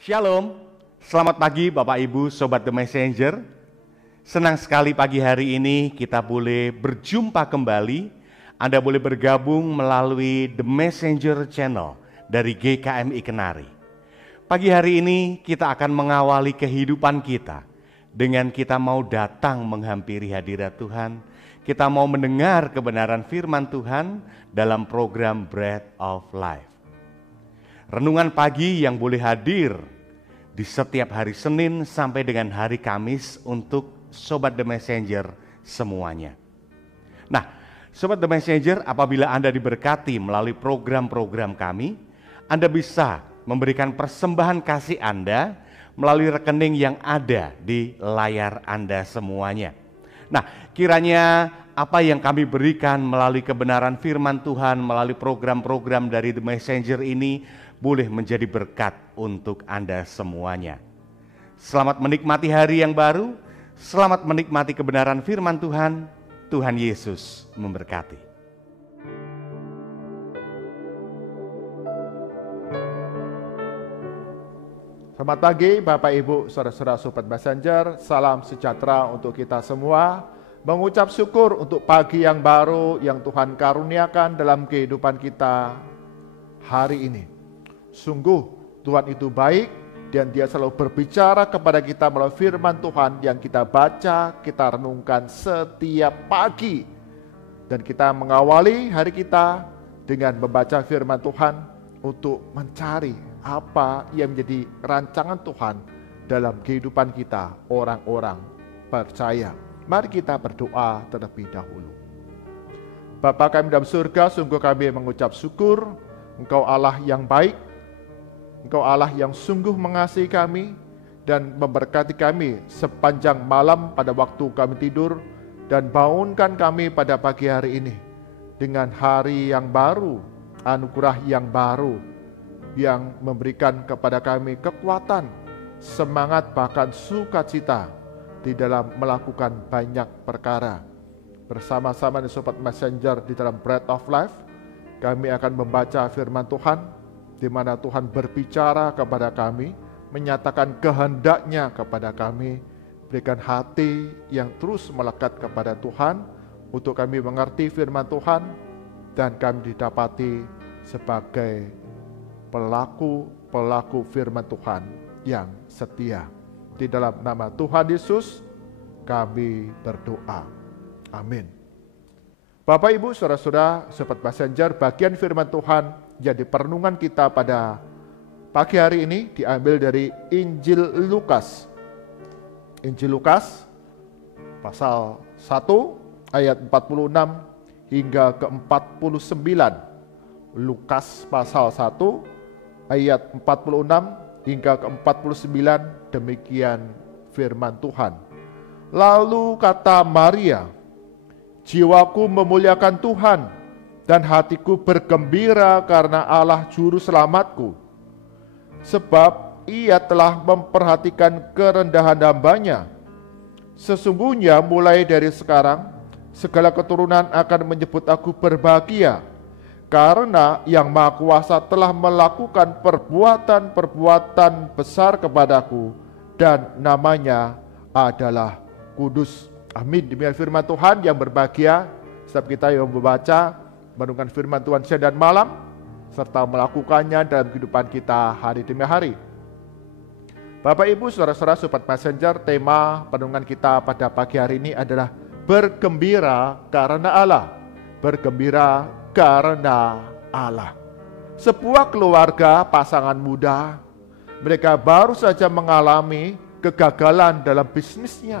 Shalom, selamat pagi Bapak Ibu Sobat The Messenger. Senang sekali pagi hari ini kita boleh berjumpa kembali. Anda boleh bergabung melalui The Messenger Channel dari GKMI Kenari. Pagi hari ini kita akan mengawali kehidupan kita dengan kita mau datang menghampiri hadirat Tuhan. Kita mau mendengar kebenaran firman Tuhan dalam program Bread of Life. Renungan pagi yang boleh hadir di setiap hari Senin sampai dengan hari Kamis untuk Sobat The Messenger semuanya. Nah, Sobat The Messenger, apabila Anda diberkati melalui program-program kami, Anda bisa memberikan persembahan kasih Anda melalui rekening yang ada di layar Anda semuanya. Nah, kiranya apa yang kami berikan melalui kebenaran firman Tuhan, melalui program-program dari The Messenger ini boleh menjadi berkat untuk Anda semuanya. Selamat menikmati hari yang baru, selamat menikmati kebenaran firman Tuhan. Tuhan Yesus memberkati. Selamat pagi Bapak Ibu, saudara-saudara Sobat Messenger, salam sejahtera untuk kita semua. Mengucap syukur untuk pagi yang baru yang Tuhan karuniakan dalam kehidupan kita hari ini. Sungguh Tuhan itu baik dan Dia selalu berbicara kepada kita melalui firman Tuhan yang kita baca, kita renungkan setiap pagi. Dan kita mengawali hari kita dengan membaca firman Tuhan untuk mencari apa yang menjadi rancangan Tuhan dalam kehidupan kita, orang-orang percaya. Mari kita berdoa terlebih dahulu. Bapa kami dalam surga, sungguh kami mengucap syukur, Engkau Allah yang baik, Engkau Allah yang sungguh mengasihi kami dan memberkati kami sepanjang malam pada waktu kami tidur, dan bangunkan kami pada pagi hari ini dengan hari yang baru, anugerah yang baru yang memberikan kepada kami kekuatan, semangat, bahkan sukacita di dalam melakukan banyak perkara. Bersama-sama di Sobat Messenger di dalam Bread of Life, kami akan membaca firman Tuhan, di mana Tuhan berbicara kepada kami, menyatakan kehendaknya kepada kami. Berikan hati yang terus melekat kepada Tuhan, untuk kami mengerti firman Tuhan, dan kami didapati sebagai pelaku firman Tuhan yang setia. Di dalam nama Tuhan Yesus kami berdoa. Amin. Bapak Ibu saudara-saudara Sobat Messenger, bagian firman Tuhan jadi perenungan kita pada pagi hari ini diambil dari Injil Lukas. Injil Lukas pasal 1 ayat 46 hingga ke 49. Lukas pasal 1 ayat 46 hingga ke 49, demikian firman Tuhan. Lalu kata Maria, "Jiwaku memuliakan Tuhan, dan hatiku bergembira karena Allah Juru Selamatku. Sebab Ia telah memperhatikan kerendahan hamba-Nya. Sesungguhnya mulai dari sekarang, segala keturunan akan menyebut aku berbahagia, karena Yang Maha Kuasa telah melakukan perbuatan-perbuatan besar kepadaku, dan namanya adalah kudus." Amin. Demikian firman Tuhan yang berbahagia setiap kita yang membaca, merenungkan firman Tuhan siang dan malam, serta melakukannya dalam kehidupan kita hari demi hari. Bapak Ibu saudara-saudara Sobat Messenger, tema penenungan kita pada pagi hari ini adalah bergembira karena Allah. Bergembira karena Allah. Sebuah keluarga pasangan muda, mereka baru saja mengalami kegagalan dalam bisnisnya.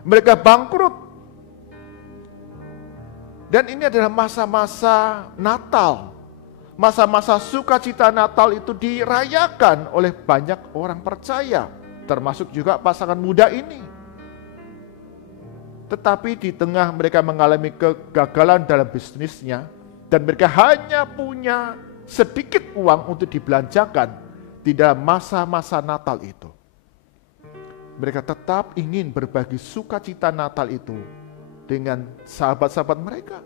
Mereka bangkrut. Dan ini adalah masa-masa Natal. Masa-masa sukacita Natal itu dirayakan oleh banyak orang percaya, termasuk juga pasangan muda ini. Tetapi di tengah mereka mengalami kegagalan dalam bisnisnya, dan mereka hanya punya sedikit uang untuk dibelanjakan di dalam masa-masa Natal itu. Mereka tetap ingin berbagi sukacita Natal itu dengan sahabat-sahabat mereka.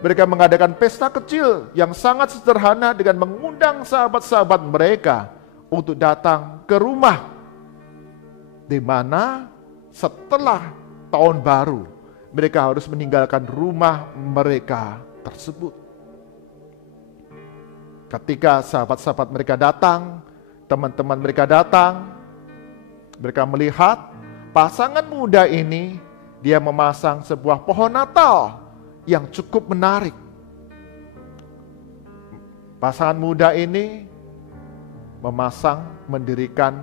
Mereka mengadakan pesta kecil yang sangat sederhana dengan mengundang sahabat-sahabat mereka untuk datang ke rumah, di mana setelah tahun baru mereka harus meninggalkan rumah mereka tersebut. Ketika sahabat-sahabat mereka datang, teman-teman mereka datang, mereka melihat pasangan muda ini, dia memasang sebuah pohon Natal yang cukup menarik. Pasangan muda ini mendirikan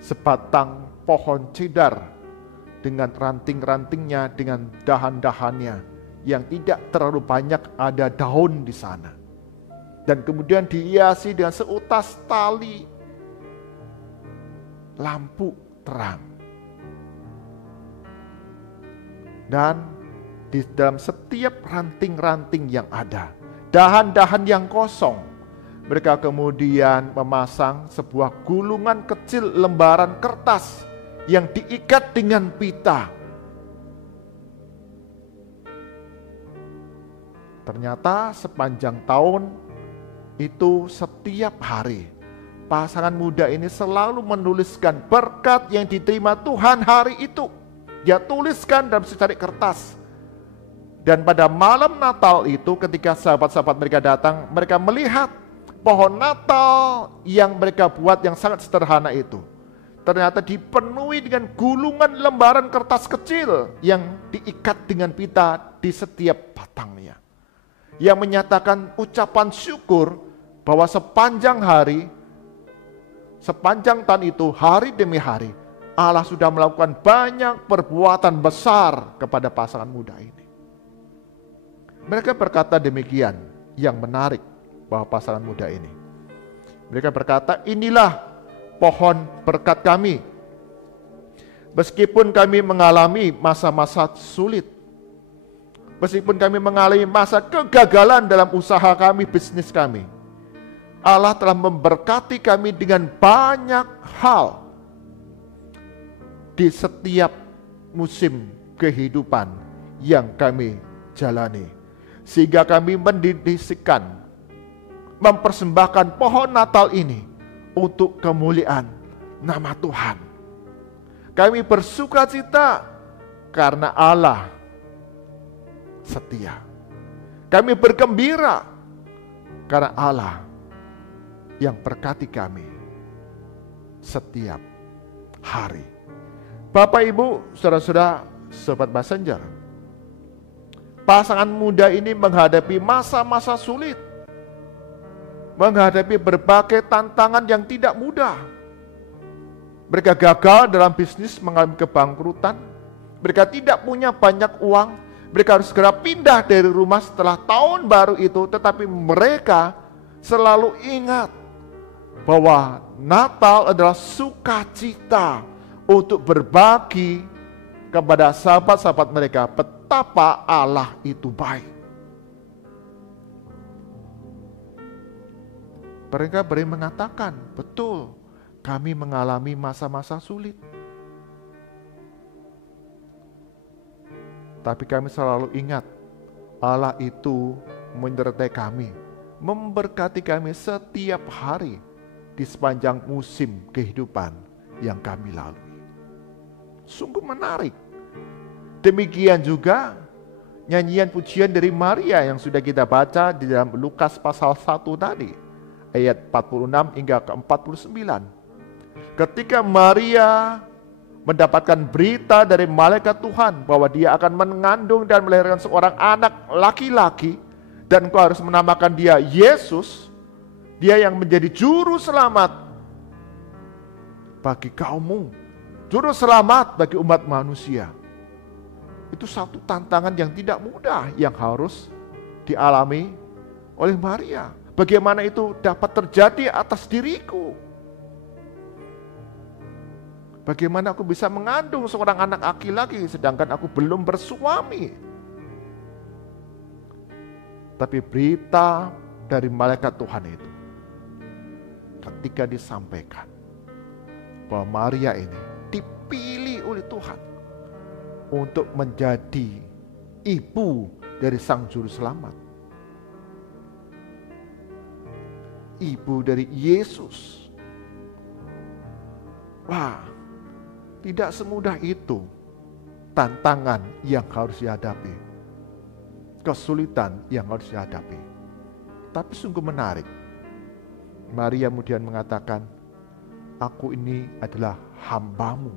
sebatang pohon cedar dengan ranting-rantingnya, dengan dahan-dahannya yang tidak terlalu banyak ada daun di sana. Dan kemudian dihiasi dengan seutas tali lampu terang. Dan di dalam setiap ranting-ranting yang ada, dahan-dahan yang kosong, mereka kemudian memasang sebuah gulungan kecil lembaran kertas yang diikat dengan pita. Ternyata sepanjang tahun itu, setiap hari pasangan muda ini selalu menuliskan berkat yang diterima Tuhan hari itu. Dia tuliskan dalam secari kertas. Dan pada malam Natal itu, ketika sahabat-sahabat mereka datang, mereka melihat pohon Natal yang mereka buat yang sangat sederhana itu ternyata dipenuhi dengan gulungan lembaran kertas kecil yang diikat dengan pita di setiap batangnya, yang menyatakan ucapan syukur bahwa sepanjang hari, sepanjang tahun itu, hari demi hari, Allah sudah melakukan banyak perbuatan besar kepada pasangan muda ini. Mereka berkata demikian, yang menarik bahwa pasangan muda ini. Mereka berkata, inilah pohon berkat kami. Meskipun kami mengalami masa-masa sulit, meskipun kami mengalami masa kegagalan dalam usaha kami, bisnis kami, Allah telah memberkati kami dengan banyak hal di setiap musim kehidupan yang kami jalani. Sehingga kami mendedikasikan, mempersembahkan pohon Natal ini untuk kemuliaan nama Tuhan. Kami bersuka cita karena Allah setia. Kami bergembira karena Allah yang berkati kami setiap hari. Bapak, Ibu, saudara-saudara, sobat Messenger, pasangan muda ini menghadapi masa-masa sulit, menghadapi berbagai tantangan yang tidak mudah. Mereka gagal dalam bisnis, mengalami kebangkrutan. Mereka tidak punya banyak uang. Mereka harus segera pindah dari rumah setelah tahun baru itu. Tetapi mereka selalu ingat bahwa Natal adalah sukacita untuk berbagi kepada sahabat-sahabat mereka betapa Allah itu baik. Mereka beri mengatakan, betul, kami mengalami masa-masa sulit. Tapi kami selalu ingat, Allah itu menyertai kami, memberkati kami setiap hari di sepanjang musim kehidupan yang kami lalui. Sungguh menarik. Demikian juga nyanyian pujian dari Maria yang sudah kita baca di dalam Lukas pasal 1 tadi, ayat 46 hingga ke 49. Ketika Maria mendapatkan berita dari malaikat Tuhan bahwa dia akan mengandung dan melahirkan seorang anak laki-laki, dan kau harus menamakan dia Yesus, dia yang menjadi juru selamat bagi kaummu, juru selamat bagi umat manusia. Itu satu tantangan yang tidak mudah yang harus dialami oleh Maria. Bagaimana itu dapat terjadi atas diriku? Bagaimana aku bisa mengandung seorang anak laki-laki sedangkan aku belum bersuami? Tapi berita dari malaikat Tuhan itu, ketika disampaikan bahwa Maria ini dipilih oleh Tuhan untuk menjadi ibu dari Sang Juru Selamat, ibu dari Yesus, Wah, tidak semudah itu tantangan yang harus dihadapi, kesulitan yang harus dihadapi. Tapi sungguh menarik, Maria kemudian mengatakan, aku ini adalah hamba-Mu,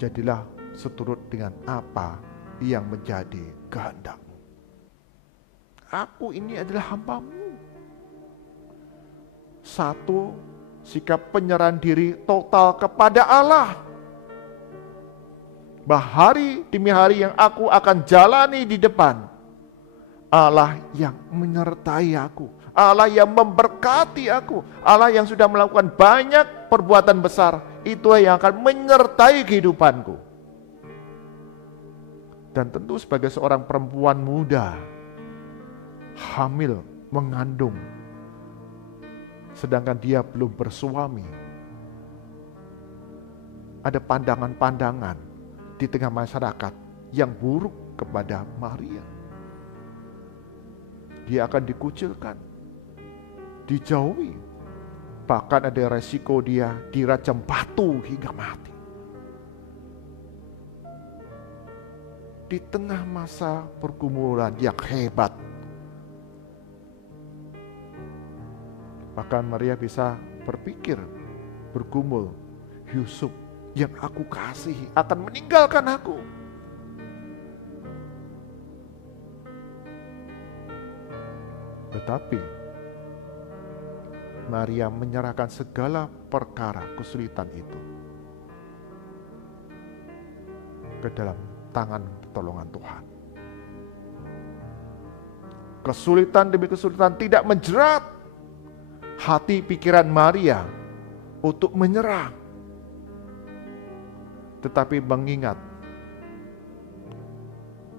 jadilah seturut dengan apa yang menjadi kehendak-Mu. Aku ini adalah hamba-Mu. Satu, sikap penyerahan diri total kepada Allah. Hari demi hari yang aku akan jalani di depan, Allah yang menyertai aku, Allah yang memberkati aku, Allah yang sudah melakukan banyak perbuatan besar, itu yang akan menyertai kehidupanku. Dan tentu sebagai seorang perempuan muda, hamil, mengandung, sedangkan dia belum bersuami, ada pandangan-pandangan di tengah masyarakat yang buruk kepada Maria. Dia akan dikucilkan, dijauhi, bahkan ada resiko dia dirajam batu hingga mati. Di tengah masa pergumulan yang hebat, bahkan Maria bisa berpikir, bergumul, Yusuf yang aku kasihi akan meninggalkan aku. Tetapi Maria menyerahkan segala perkara kesulitan itu ke dalam tangan pertolongan Tuhan. Kesulitan demi kesulitan tidak menjerat hati pikiran Maria untuk menyerah, tetapi mengingat,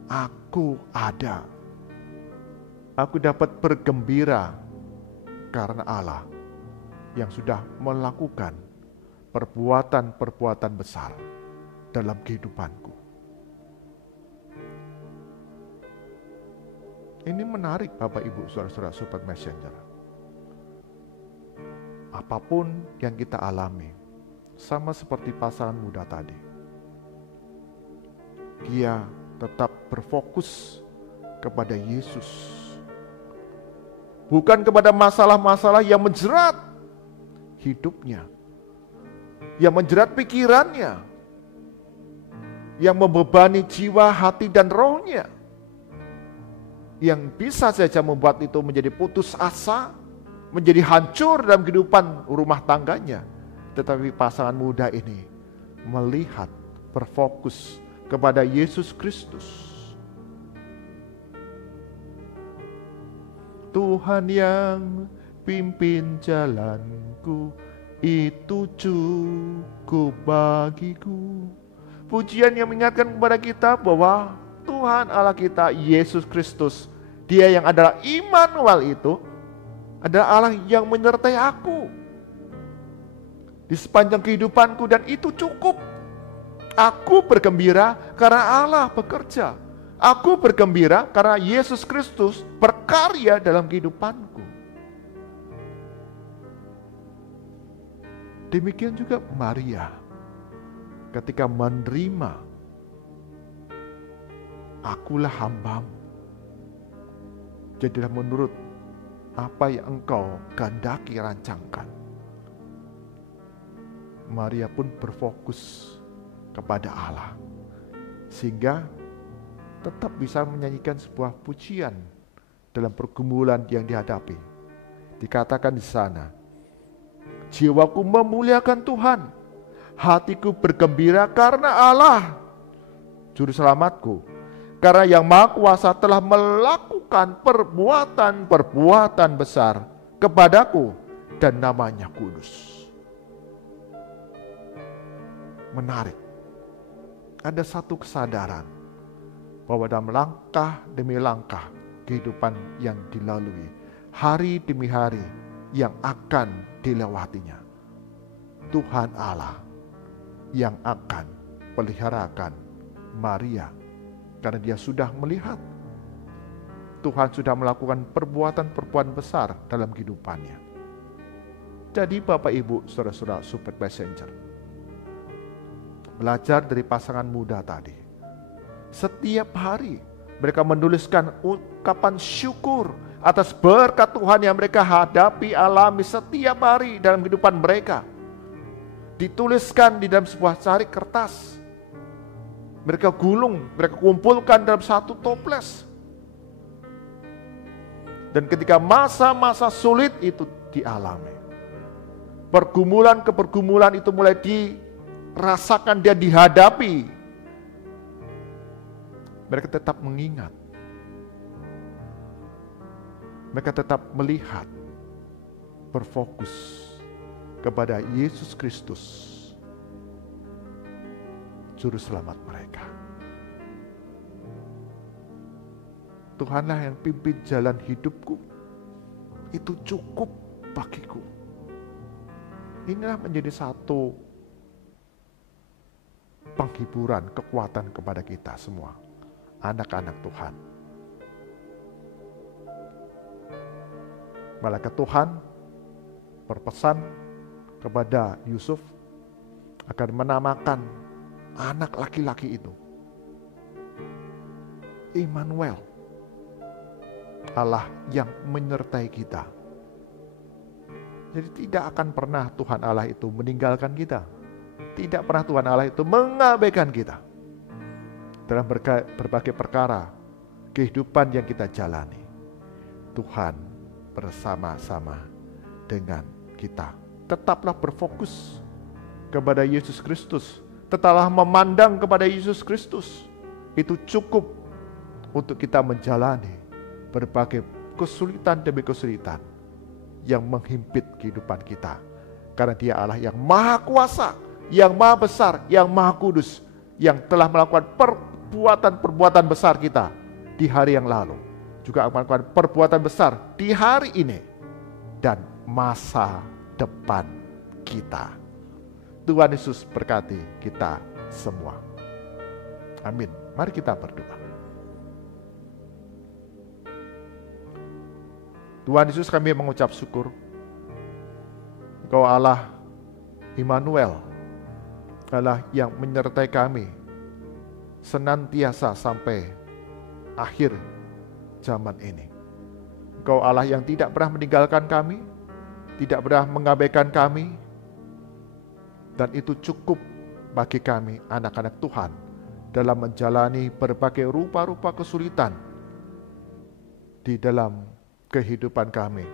aku ada. Aku dapat bergembira karena Allah yang sudah melakukan perbuatan-perbuatan besar dalam kehidupanku. Ini menarik Bapak Ibu Saudara-saudara Sobat Messenger. Apapun yang kita alami, sama seperti pasangan muda tadi, dia tetap berfokus kepada Yesus. Bukan kepada masalah-masalah yang menjerat hidupnya, yang menjerat pikirannya, yang membebani jiwa, hati, dan rohnya, yang bisa saja membuat itu menjadi putus asa, menjadi hancur dalam kehidupan rumah tangganya. Tetapi pasangan muda ini melihat, berfokus kepada Yesus Kristus. Tuhan yang pimpin jalanku, itu cukup bagiku. Pujian yang mengingatkan kepada kita bahwa Tuhan Allah kita, Yesus Kristus, Dia yang adalah Immanuel itu, adalah Allah yang menyertai aku di sepanjang kehidupanku, dan itu cukup. Aku bergembira karena Allah bekerja. Aku bergembira karena Yesus Kristus berkarya dalam kehidupanku. Demikian juga Maria ketika menerima, akulah hamba-Mu, jadilah menurut apa yang Engkau kehendaki rancangkan. Maria pun berfokus kepada Allah, sehingga tetap bisa menyanyikan sebuah pujian dalam pergumulan yang dihadapi. Dikatakan di sana, jiwaku memuliakan Tuhan, hatiku bergembira karena Allah, Juru Selamatku, karena Yang Maha Kuasa telah melakukan perbuatan-perbuatan besar kepadaku, dan namanya kudus. Menarik, ada satu kesadaran bahwa dalam langkah demi langkah kehidupan yang dilalui, hari demi hari yang akan dilewatinya, Tuhan Allah yang akan peliharakan Maria, karena Dia sudah melihat Tuhan sudah melakukan perbuatan-perbuatan besar dalam kehidupannya. Jadi Bapak Ibu Saudara-saudara Sobat Messenger, belajar dari pasangan muda tadi. Setiap hari mereka menuliskan ungkapan syukur atas berkat Tuhan yang mereka hadapi, alami setiap hari dalam kehidupan mereka. Dituliskan di dalam sebuah cari kertas. Mereka gulung, mereka kumpulkan dalam satu toples. Dan ketika masa-masa sulit itu dialami, pergumulan ke pergumulan itu mulai dirasakan, dia dihadapi, mereka tetap mengingat, mereka tetap melihat, berfokus kepada Yesus Kristus, Juru Selamat mereka. Tuhanlah yang pimpin jalan hidupku, itu cukup bagiku. Inilah menjadi satu penghiburan, kekuatan kepada kita semua, anak-anak Tuhan. Malaikat Tuhan berpesan kepada Yusuf akan menamakan anak laki-laki itu Immanuel, Allah yang menyertai kita. Jadi tidak akan pernah Tuhan Allah itu meninggalkan kita. Tidak pernah Tuhan Allah itu mengabaikan kita. Dalam berbagai perkara kehidupan yang kita jalani, Tuhan bersama-sama dengan kita. Tetaplah berfokus kepada Yesus Kristus. Tetaplah memandang kepada Yesus Kristus. Itu cukup untuk kita menjalani berbagai kesulitan demi kesulitan yang menghimpit kehidupan kita. Karena Dia Allah yang maha kuasa, yang maha besar, yang maha kudus, yang telah melakukan perbuatan-perbuatan besar kita di hari yang lalu, juga akan melakukan perbuatan besar di hari ini dan masa depan kita. Tuhan Yesus berkati kita semua. Amin. Mari kita berdoa. Tuhan Yesus, kami mengucap syukur. Engkau Allah Immanuel, Allah yang menyertai kami senantiasa sampai akhir zaman ini. Engkau Allah yang tidak pernah meninggalkan kami, tidak pernah mengabaikan kami, dan itu cukup bagi kami anak-anak Tuhan dalam menjalani berbagai rupa-rupa kesulitan di dalam kehidupan kami,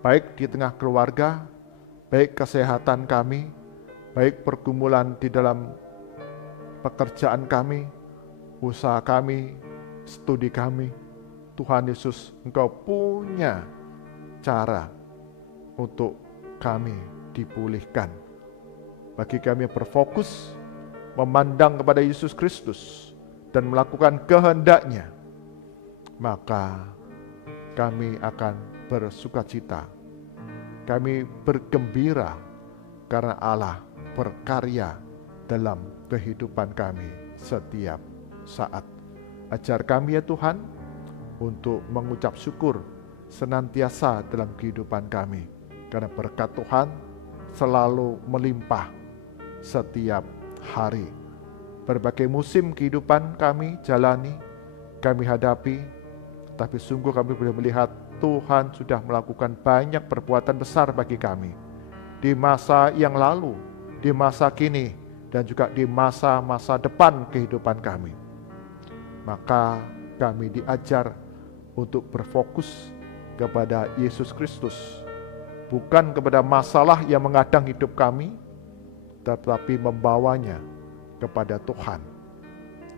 baik di tengah keluarga, baik kesehatan kami, baik pergumulan di dalam pekerjaan kami, usaha kami, studi kami. Tuhan Yesus, Engkau punya cara untuk kami dipulihkan. Bagi kami yang berfokus memandang kepada Yesus Kristus dan melakukan kehendak-Nya, maka kami akan bersukacita. Kami bergembira karena Allah berkarya dalam kehidupan kami setiap saat. Ajar kami ya Tuhan untuk mengucap syukur senantiasa dalam kehidupan kami, karena berkat Tuhan selalu melimpah setiap hari. Berbagai musim kehidupan kami jalani, kami hadapi, tapi sungguh kami boleh melihat Tuhan sudah melakukan banyak perbuatan besar bagi kami di masa yang lalu, di masa kini, dan juga di masa-masa depan kehidupan kami. Maka kami diajar untuk berfokus kepada Yesus Kristus, bukan kepada masalah yang mengadang hidup kami, tetapi membawanya kepada Tuhan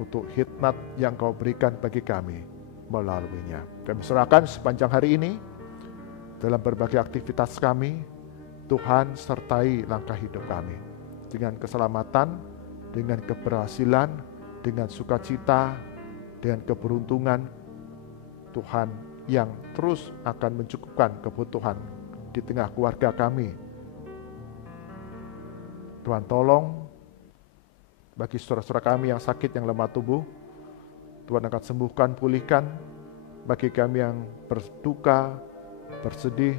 untuk hikmat yang Kau berikan bagi kami melaluinya. Kami serahkan sepanjang hari ini dalam berbagai aktivitas kami. Tuhan sertai langkah hidup kami dengan keselamatan, dengan keberhasilan, dengan sukacita, dengan keberuntungan. Tuhan yang terus akan mencukupkan kebutuhan di tengah keluarga kami. Tuhan tolong bagi saudara-saudara kami yang sakit, yang lemah tubuh, Tuhan akan sembuhkan, pulihkan. Bagi kami yang berduka, bersedih,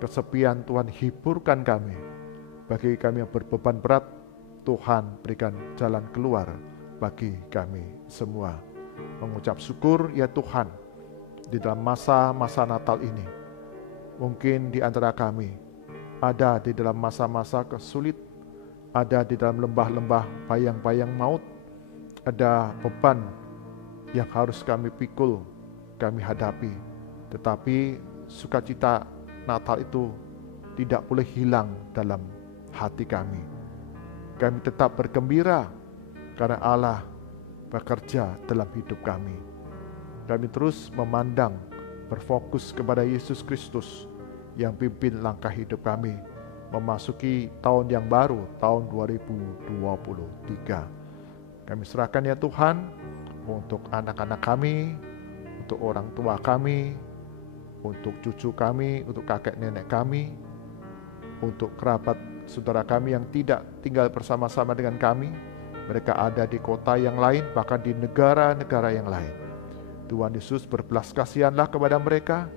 kesepian, Tuhan hiburkan kami. Bagi kami yang berbeban berat, Tuhan berikan jalan keluar bagi kami semua. Mengucap syukur ya Tuhan, di dalam masa-masa Natal ini, mungkin di antara kami ada di dalam masa-masa kesulit, ada di dalam lembah-lembah bayang-bayang maut, ada beban yang harus kami pikul, kami hadapi. Tetapi sukacita Natal itu tidak boleh hilang dalam hati kami. Kami tetap bergembira karena Allah bekerja dalam hidup kami. Kami terus memandang, berfokus kepada Yesus Kristus yang pimpin langkah hidup kami memasuki tahun yang baru, tahun 2023. Kami serahkan ya Tuhan untuk anak-anak kami, untuk orang tua kami, untuk cucu kami, untuk kakek nenek kami, untuk kerabat saudara kami yang tidak tinggal bersama-sama dengan kami. Mereka ada di kota yang lain, bahkan di negara-negara yang lain. Tuhan Yesus, berbelas kasihanlah kepada mereka,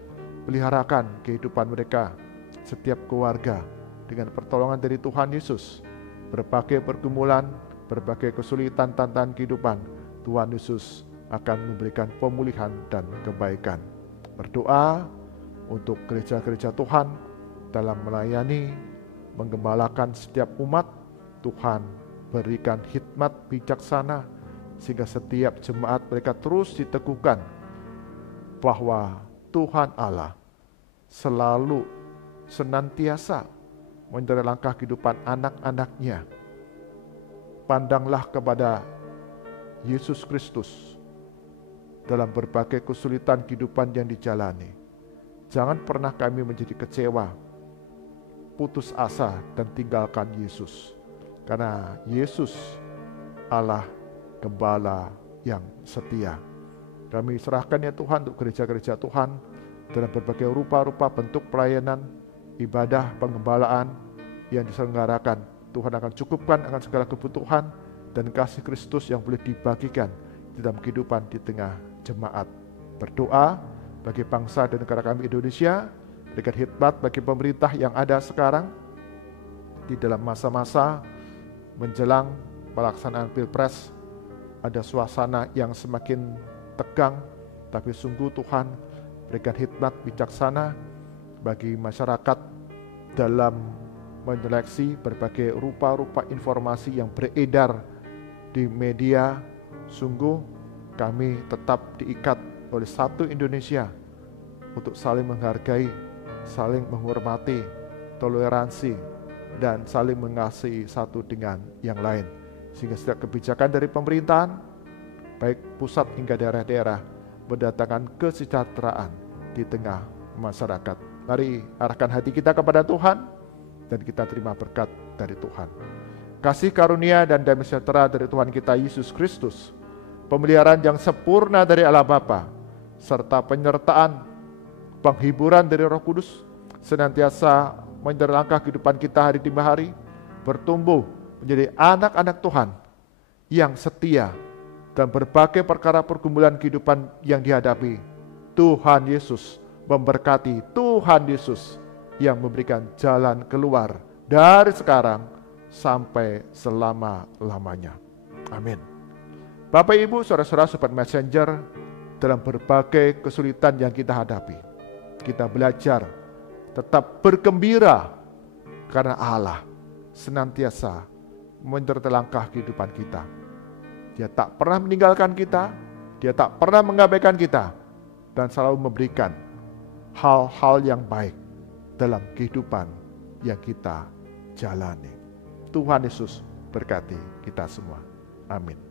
peliharakan kehidupan mereka, setiap keluarga dengan pertolongan dari Tuhan Yesus. Berbagai pergumulan, berbagai kesulitan, tantangan kehidupan, Tuhan Yesus akan memberikan pemulihan dan kebaikan. Berdoa untuk gereja-gereja Tuhan dalam melayani, menggembalakan setiap umat. Tuhan berikan hikmat bijaksana sehingga setiap jemaat mereka terus diteguhkan bahwa Tuhan Allah selalu senantiasa menyertai langkah kehidupan anak-anaknya. Pandanglah kepada Yesus Kristus dalam berbagai kesulitan kehidupan yang dijalani. Jangan pernah kami menjadi kecewa, putus asa, dan tinggalkan Yesus. Karena Yesus Allah Gembala yang setia. Kami serahkan ya Tuhan untuk gereja-gereja Tuhan dalam berbagai rupa-rupa bentuk pelayanan, ibadah, penggembalaan yang diselenggarakan. Tuhan akan cukupkan akan segala kebutuhan dan kasih Kristus yang boleh dibagikan di dalam kehidupan di tengah jemaat. Berdoa bagi bangsa dan negara kami Indonesia, berikan hikmat bagi pemerintah yang ada sekarang di dalam masa-masa menjelang pelaksanaan Pilpres. Ada suasana yang semakin tegang, tapi sungguh Tuhan berikan hikmat bijaksana bagi masyarakat dalam menyeleksi berbagai rupa-rupa informasi yang beredar di media. Sungguh kami tetap diikat oleh satu Indonesia untuk saling menghargai, saling menghormati, toleransi, dan saling mengasihi satu dengan yang lain. Sehingga setiap kebijakan dari pemerintahan, baik pusat hingga daerah-daerah, mendatangkan kesejahteraan di tengah masyarakat. Mari arahkan hati kita kepada Tuhan, dan kita terima berkat dari Tuhan. Kasih karunia dan damai sejahtera dari Tuhan kita Yesus Kristus, pemeliharaan yang sempurna dari Allah Bapa, serta penyertaan penghiburan dari Roh Kudus senantiasa menyertai langkah kehidupan kita hari demi hari, bertumbuh menjadi anak-anak Tuhan yang setia dan berbagai perkara pergumulan kehidupan yang dihadapi. Tuhan Yesus memberkati, Tuhan Yesus yang memberikan jalan keluar dari sekarang sampai selama-lamanya. Amin. Bapak Ibu, saudara-saudara, sobat messenger, dalam berbagai kesulitan yang kita hadapi, kita belajar tetap bergembira karena Allah senantiasa menyertai langkah kehidupan kita. Dia tak pernah meninggalkan kita, Dia tak pernah mengabaikan kita, dan selalu memberikan hal-hal yang baik dalam kehidupan yang kita jalani. Tuhan Yesus berkati kita semua. Amin.